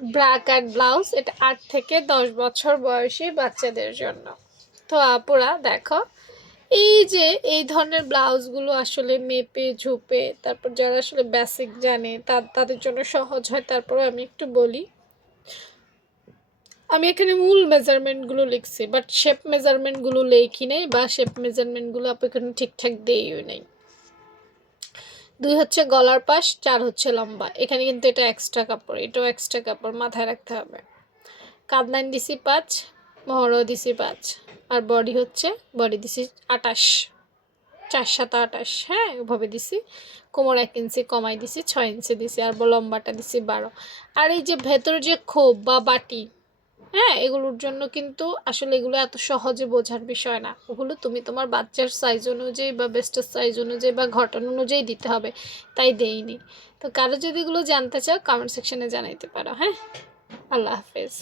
Bra কাট blouse, এটা 8 থেকে 10 বছর বয়সী বাচ্চাদের জন্য। তো আপুরা দেখো, এই যে এই ধরনের ব্লাউজগুলো আসলে মেপে ঝুপে তারপর যারা আসলে বেসিক জানে তাদের জন্য সহজ হয়। তারপর আমি একটু বলি, আমি এখানে মূল মেজারমেন্টগুলো লিখছি, বাট শেপ মেজারমেন্টগুলো লেখি নেই, বা শেপ মেজারমেন্টগুলো আপু এখানে ঠিকঠাক দিইও নেই। 2 হচ্ছে গলার পাশ, 4 হচ্ছে লম্বা। এখানে কিন্তু এটা এক্সট্রা কাপড়, এটাও এক্সট্রা কাপড়, মাথায় রাখতে হবে। কাঁধলাইন দিছি 5, মহড়াও দিছি 5, আর বডি দিছি 28, 4 7 28, হ্যাঁ এভাবে দিছি। কোমর 1 ইঞ্চি কমাই দিছি, 6 ইঞ্চি দিছি, আর লম্বাটা দিছি 12। আর এই যে ভেতর যে খোপ বা বাটি, হ্যাঁ এগুলোর জন্য কিন্তু আসলে এগুলো এত সহজে বোঝার বিষয় না। ওগুলো তুমি তোমার বাচ্চার সাইজ অনুযায়ী বা বেস্টের সাইজ অনুযায়ী বা ঘটনা অনুযায়ী দিতে হবে, তাই দেইনি। তো কারো যদি এগুলো জানতে চাও কমেন্ট সেকশনে জানাইতে পারো। হ্যাঁ, আল্লাহ হাফেজ।